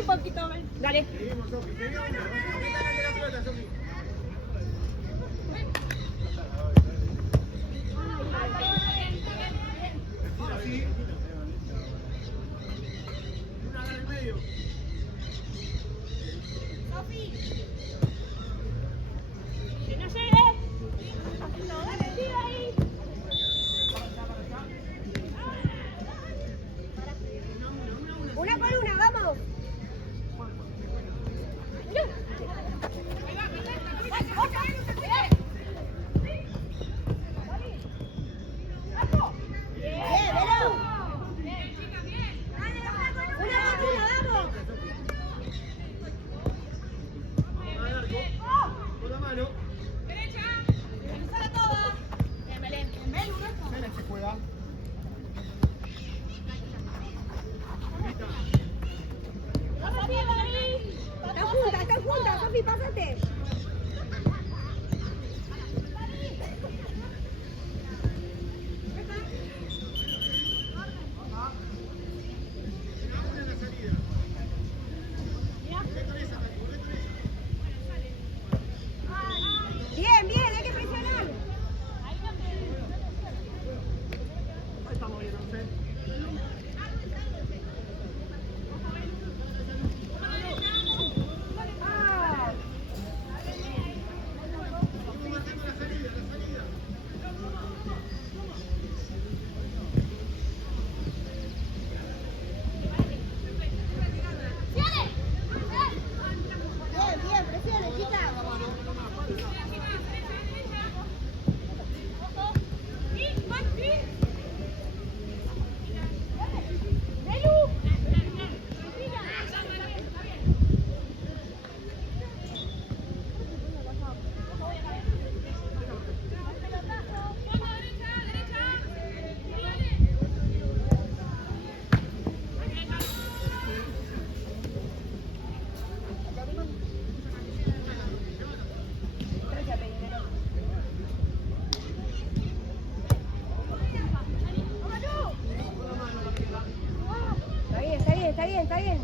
un poquito más. Dale. Seguimos, Sofi. Seguimos. Quítale la pelota, Sofi. Así. Una gana en medio. Sofi. Que no llegue. No, dale, tira ahí. Una por una, vamos. Están juntas, Sofi, pásate. Bien, bien, hay que presionar. Bien, presione, chicas. Está bien, está bien.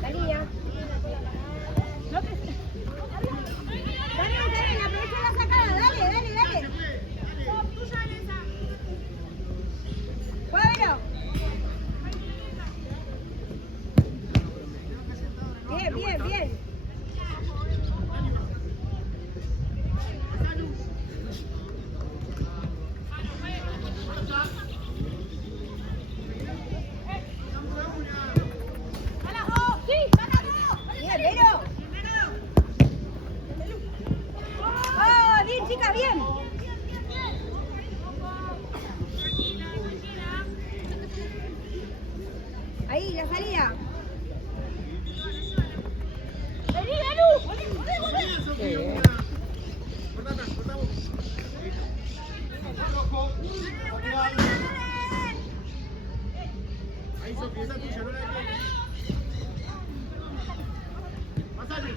La línea. Dale, aprovecha la sacada, dale. ¡Juega, bien. Bien, chicas, bien. Ahí, la salida. ¡Vení, Belú! Ahí, Sofi, esa tuya, no la de Pasale.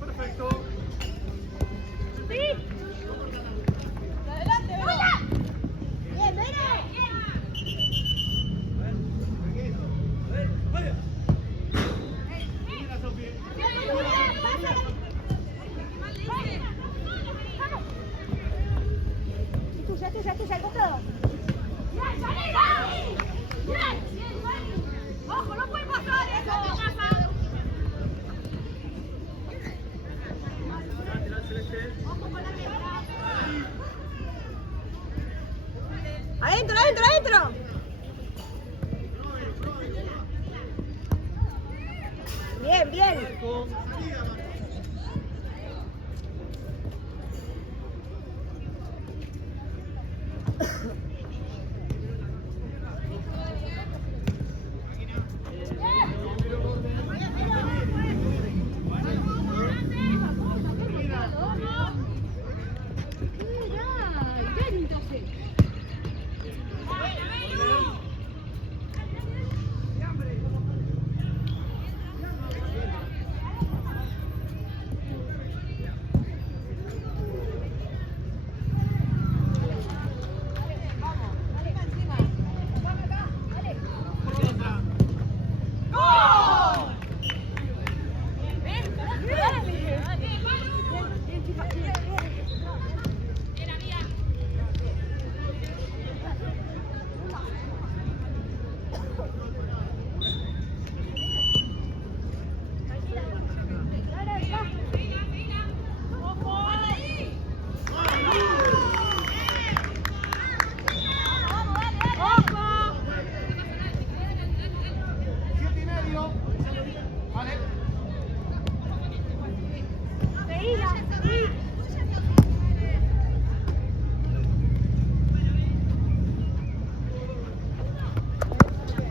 Perfecto. Sí. Adelante, bien, Mira, Sofi. Tuya, al costado. ¡Ojo, no puede pasar eso! ¡Ojo con la pelota! ¡Adentro! Bien.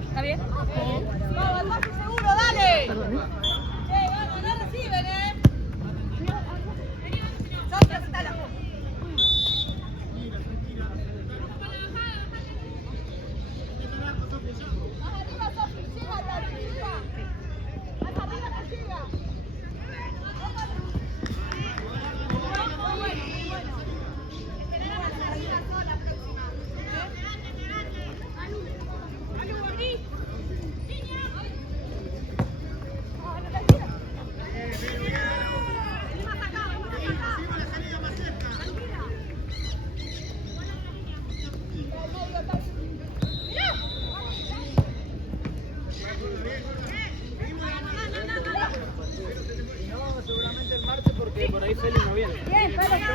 ¿Está bien? Vamos, al pase seguro, dale. Vamos, no reciben, Sofía, sentala. Más arriba, Sofía, llega, arriba. Más arriba que llega. Muy bueno. Esperar a la salida sola próxima. Alú, abrí. No, seguramente el martes porque por ahí Félix no viene. Bien, Félix.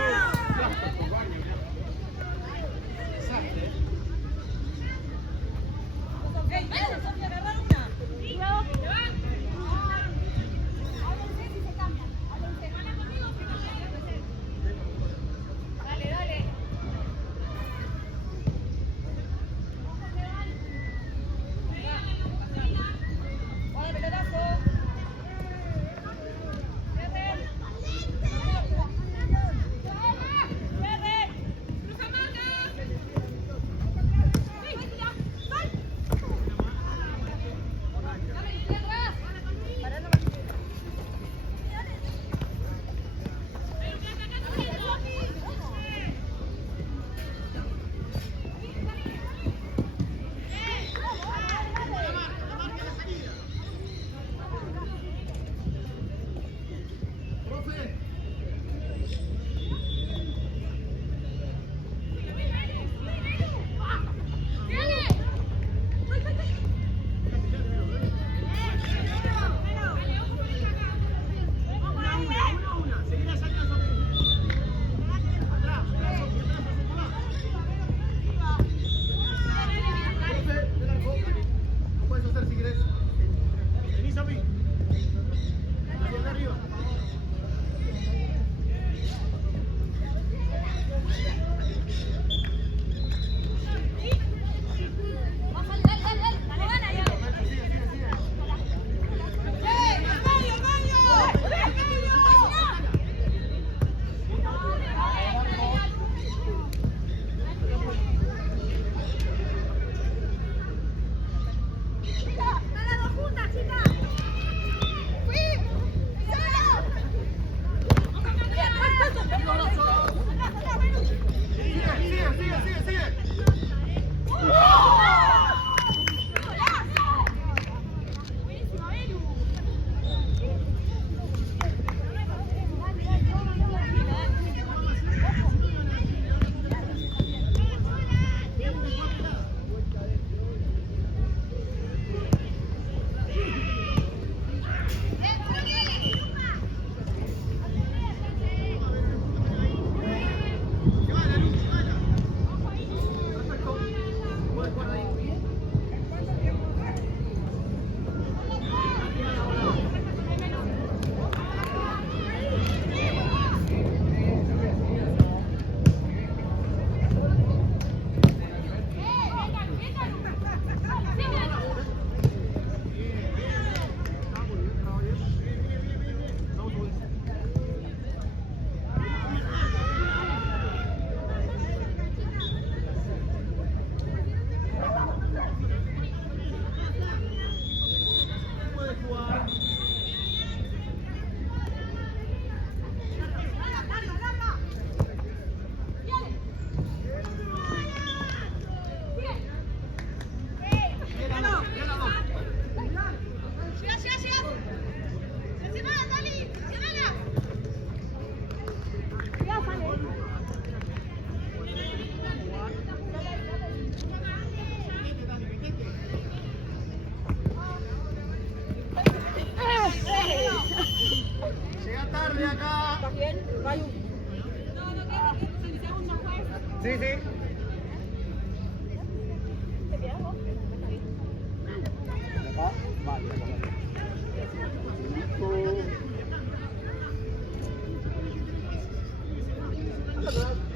Dale, Sofía, agarrar una. Háblense si se cambian. Háblense. Dale, dale. Vale, pelotazo. Cruza marca. Sí, sí. Acá, vale, acá, vale. Vamos,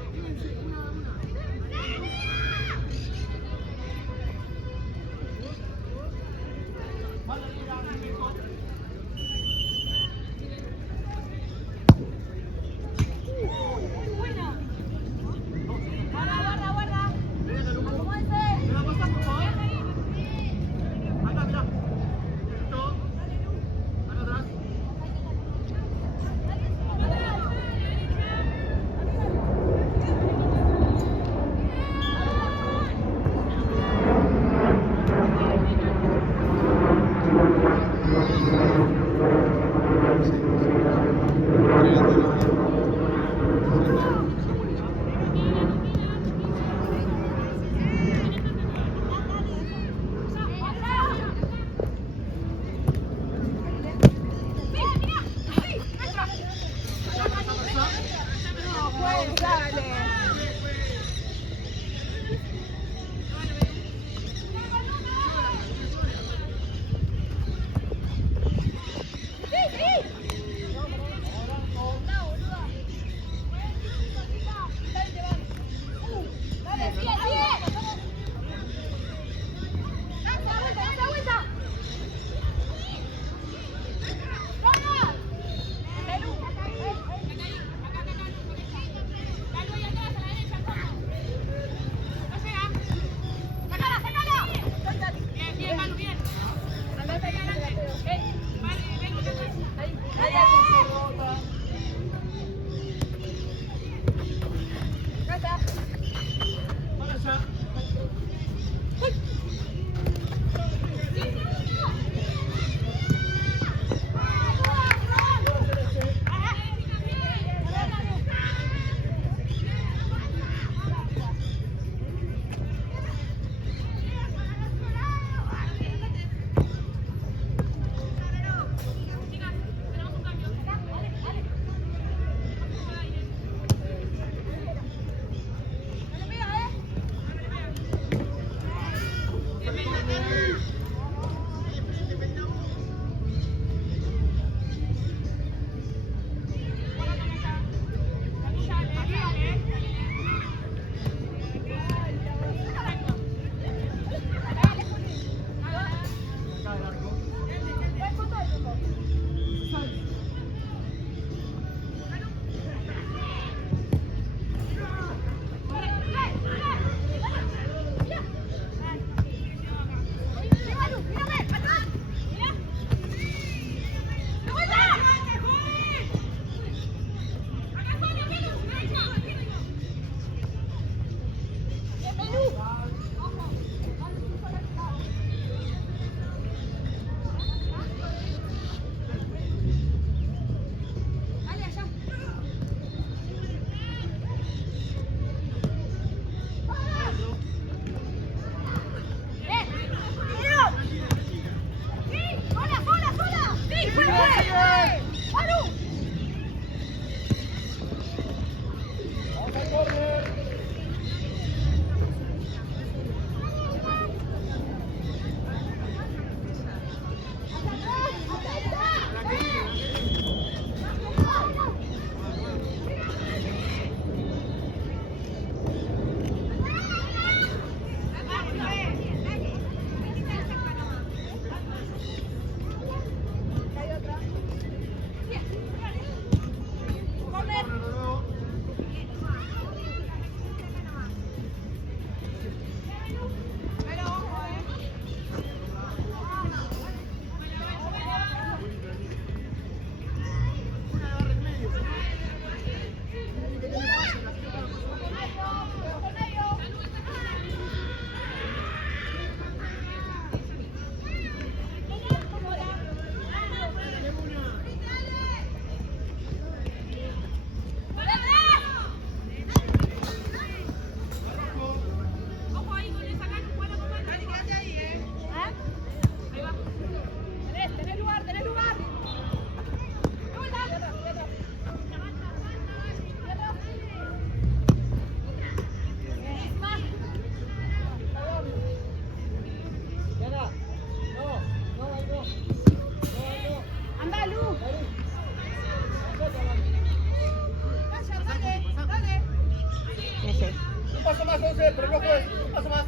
paso más, 11, pero no juegues. Paso más.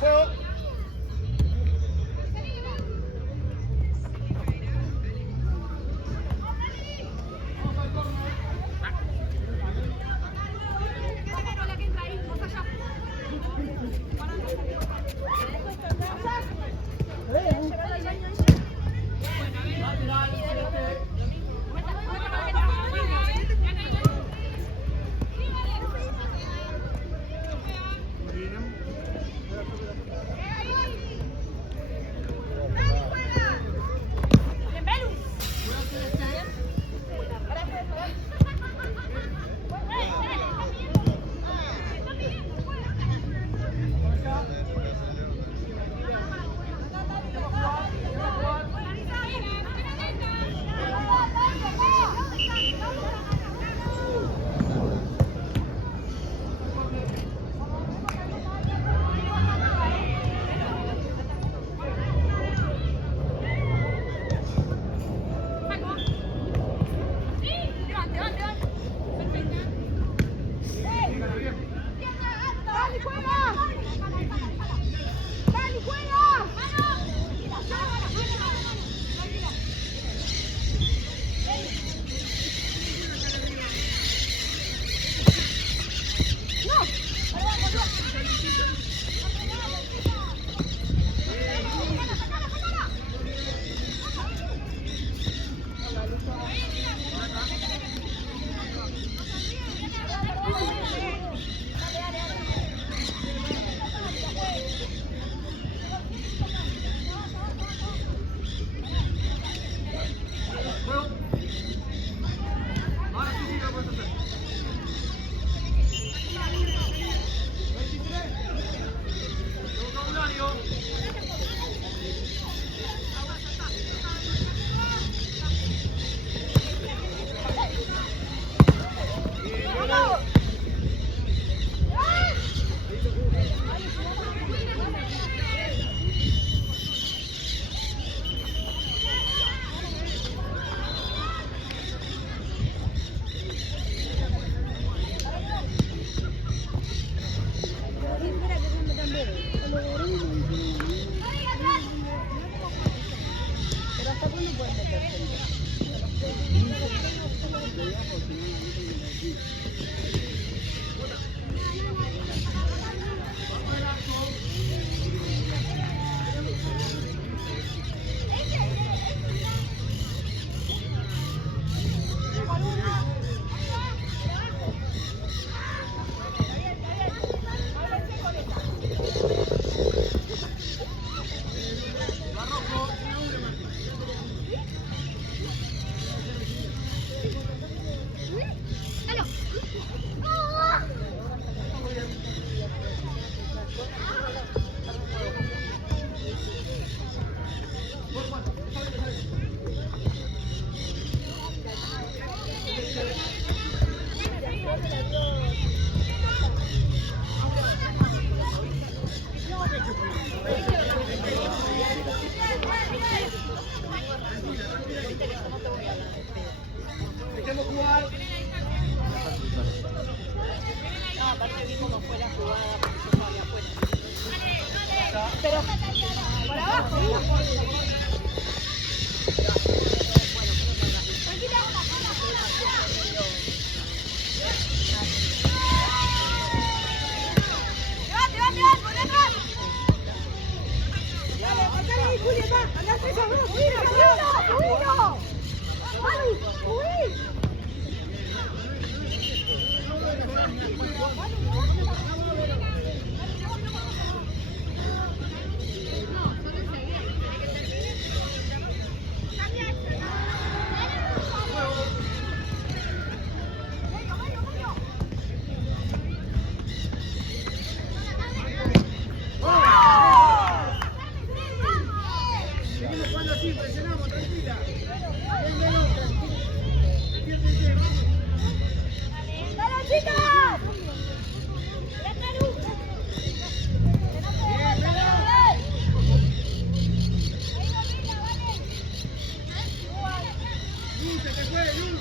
Juego. Dejemos jugar. No, aparte vi cómo fue la jugada, porque yo no había puesto. Pero por abajo, tranquila. Levante, por atrás. Dale, pasale ahí, Julia, va. Andá, César, vamos, subilo. Manu, subí. Seguimos jugando así, presionamos, tranquila. ¡Dale, chicas! Luz, se te fue, Luz.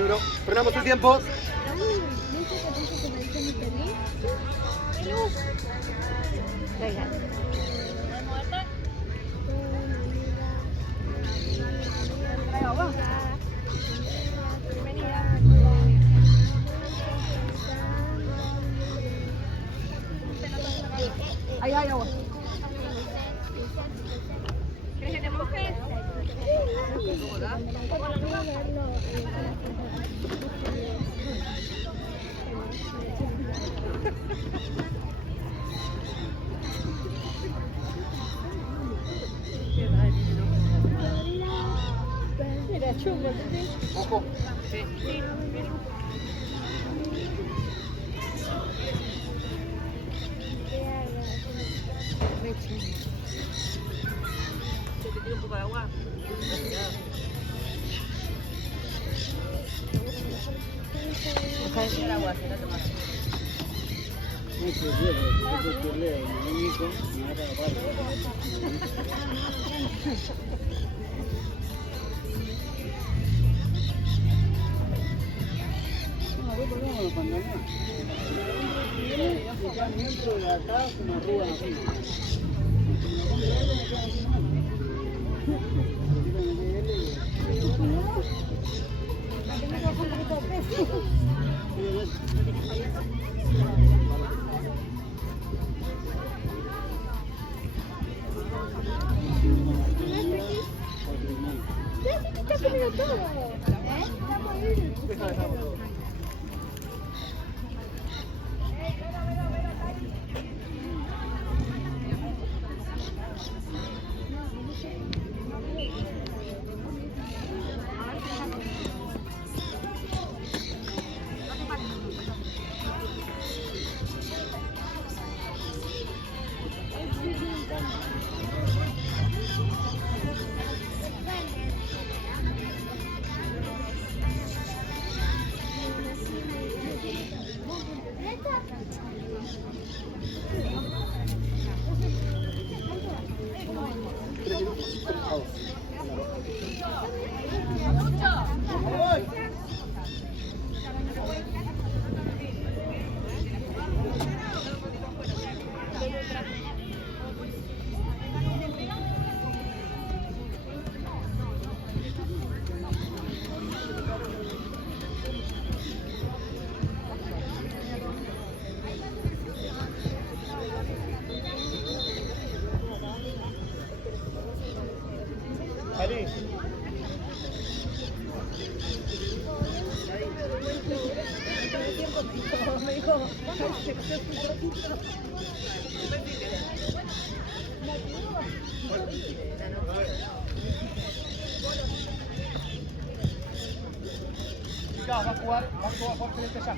21. Frenamos el tiempo. Venga. Ahí hay agua. ¿Quieres que te mojes? Mira, chungo, Ojo. Sí. ¿Te tiro un poco de agua? El agua, que no te pasa. Dentro de acá se me arruga así. Ali. Chicas, va a jugar Celeste ya.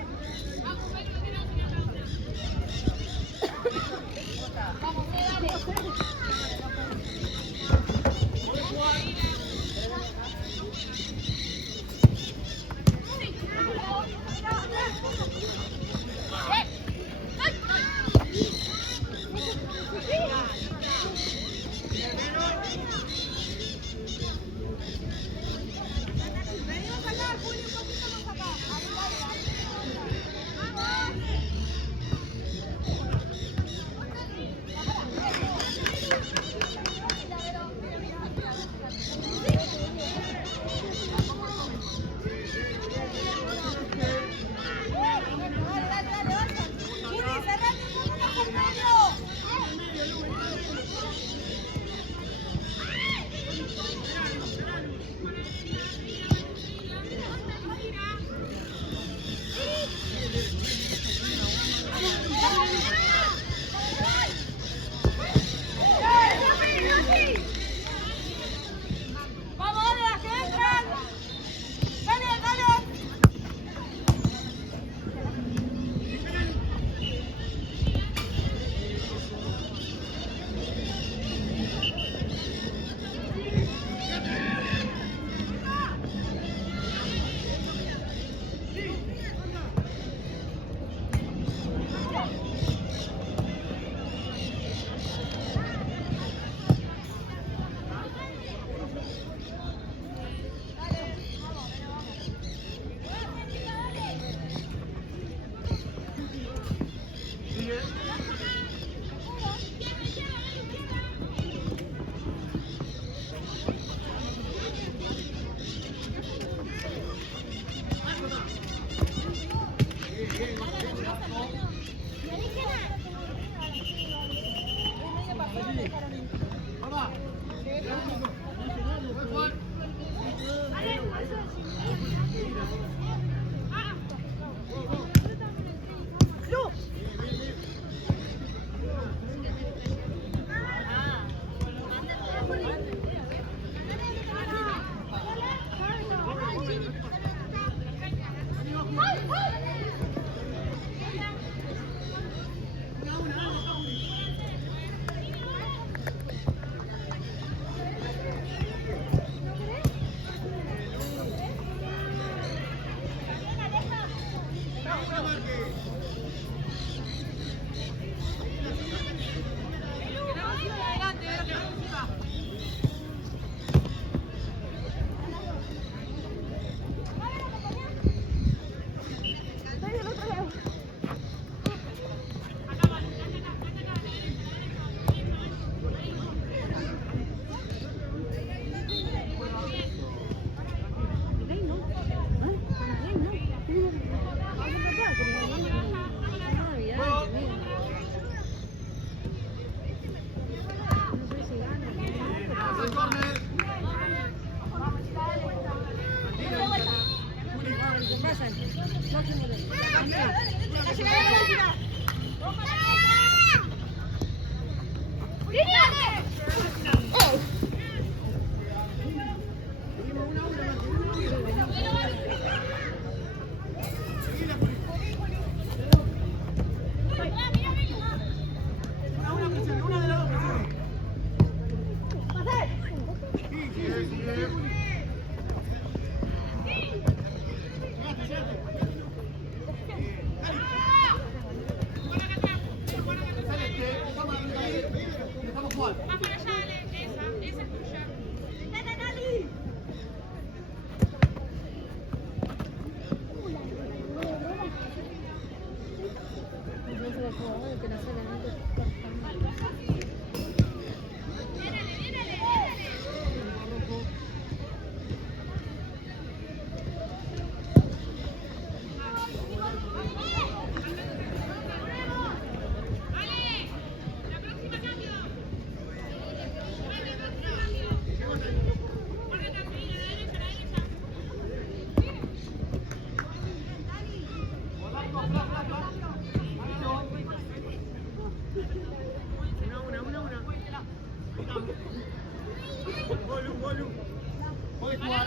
Puedes jugar.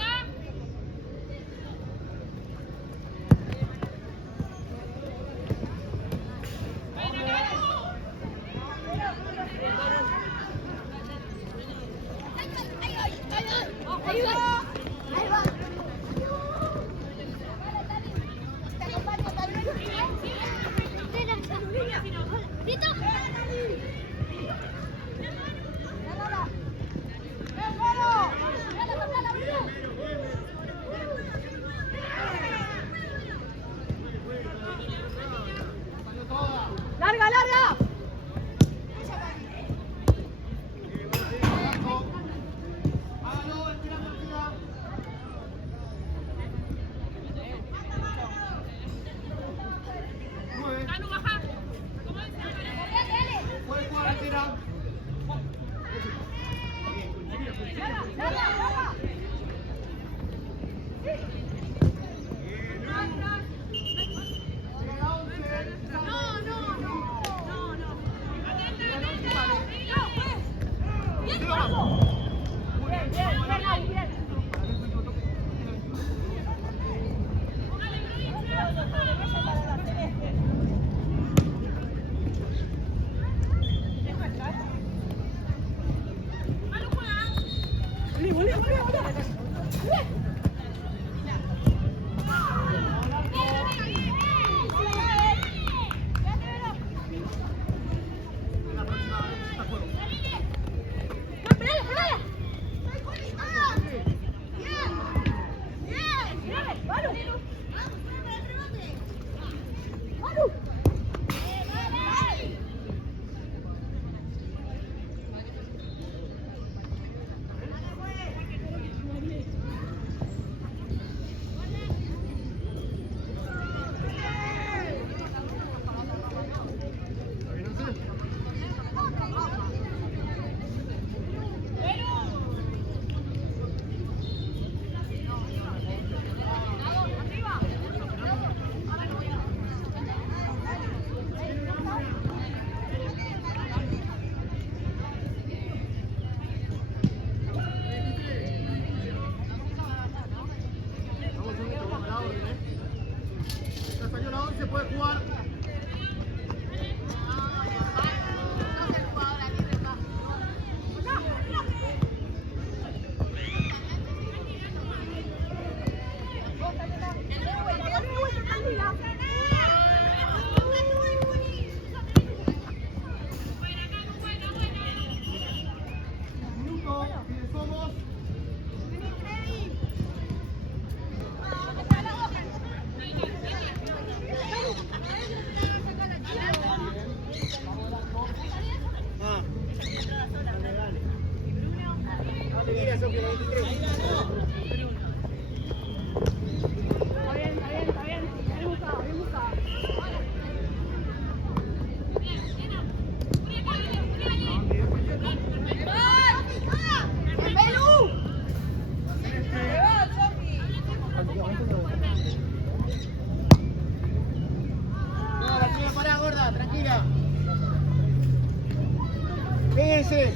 ¡Larga, larga! Puedes jugar, tira. Se puede jugar. Minuto, ¿quiénes somos? Mira, Sofía, 23. Está bien. Bien buscado, bien buscado.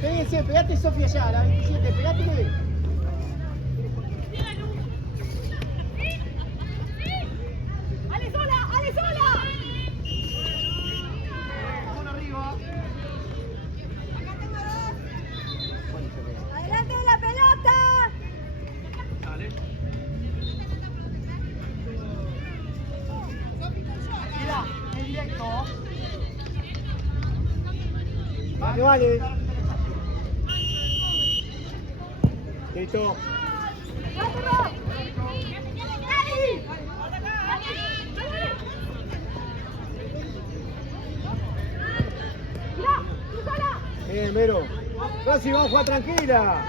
Péguense, pegate Sofía ya, la 27, pegátele. ¡Ale sola! ¡Ale sola! Vamos arriba. ¡Adelante de la pelota! Dale. Tranquila, en directo. Vale, vale. Listo. Bien, Vero. Rosy, vamos a jugar tranquila.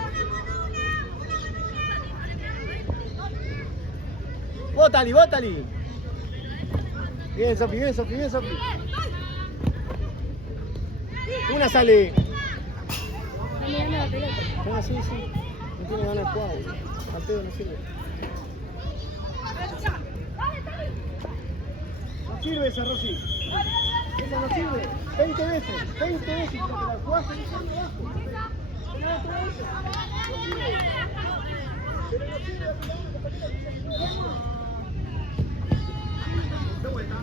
Bótali, bótali. Bien, Sofi, bien, Sofi, bien, Sofi. Una sale. No me gana la pelota. Ah, sí, sí. No tiene ganas de jugar. Al pedo no sirve. No sirve esa, Rosy. Esa no sirve. 20 veces. 20 veces. Porque la jugaste y sale abajo. Pero otra vez. No sirve. Pero no sirve la pelota. De vuelta.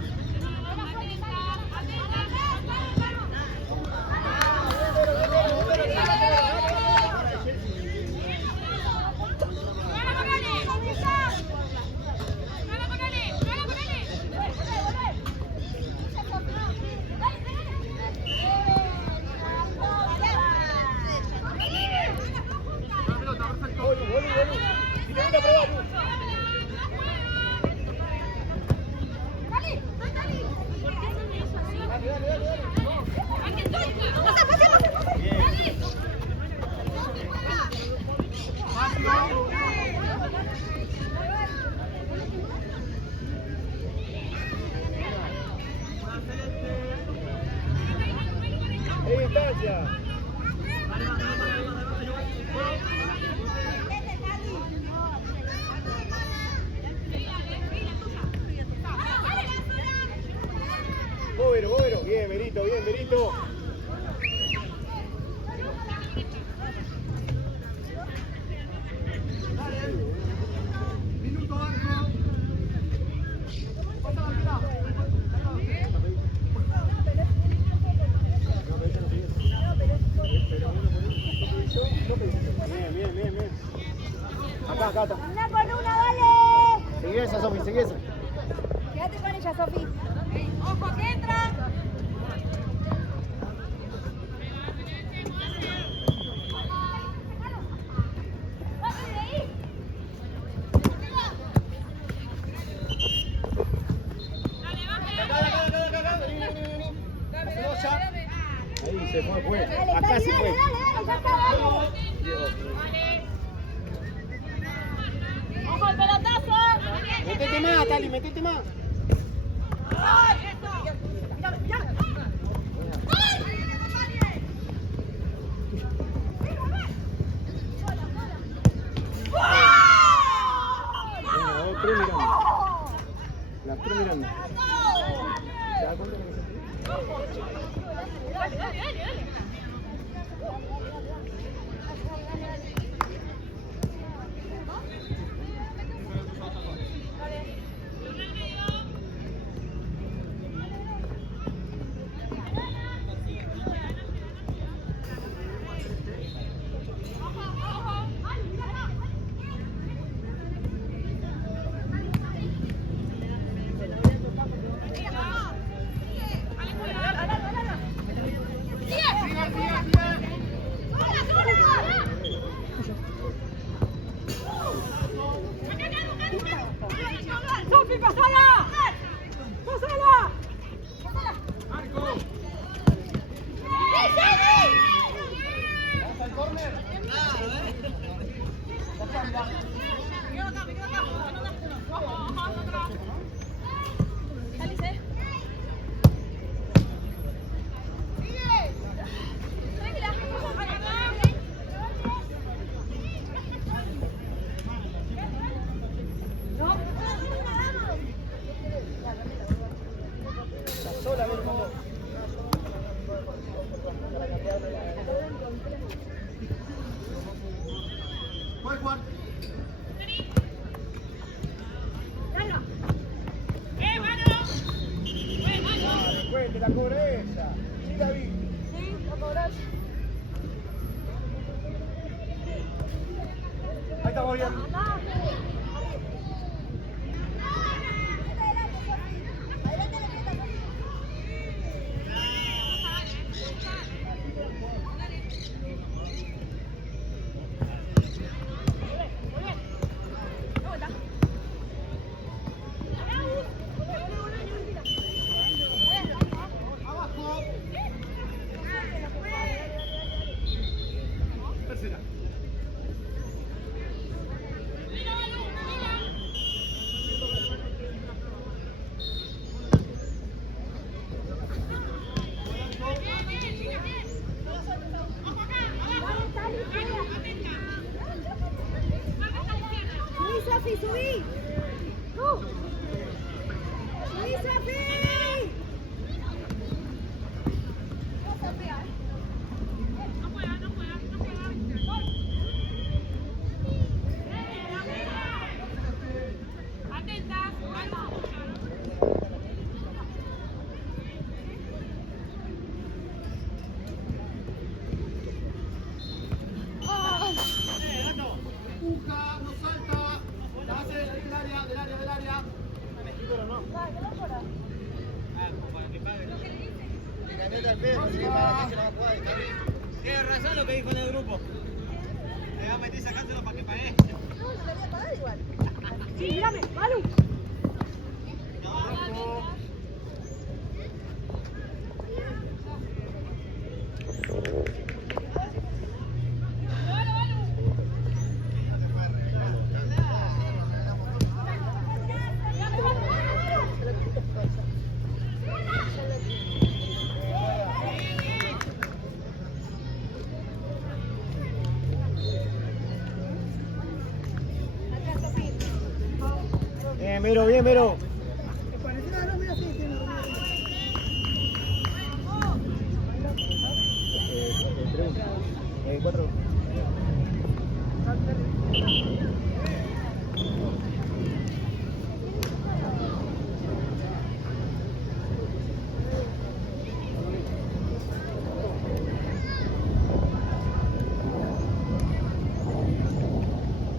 ¡Hay distancia! Vero, bien, Berito, bien, Berito. Minuto banco. Bien. Acá. ¡Una con una, dale! Seguí esa, Sofi, seguí esa. Quédate con ella, Sofi. ¡Ojo, que entra! Ahí se fue. Dale, Acá sí fue. dale, ya está, dale. ¡Ojo al pelotazo! Metete más, Tali, metete más. ¡Ay, eso! ¡Mira! Venga, dos, tres mirando. Las tres mirando. ¿Te das cuenta de lo que se pide? Dale. ¡Sofi, pasala! ¡Pasala! Sola, David. Sí, lo cobras. Ahí estamos bien. Abajo. Tercera. ¡Subí, Sofi, subí! ¡Subí, Sofi! Empuja, no salta. La hace del área. Pero no. Tiene razón lo que dijo en el grupo. Le va a meter sacárselo para que pague. Sí, mírame, Malu. Bien, Vero, bien, Vero.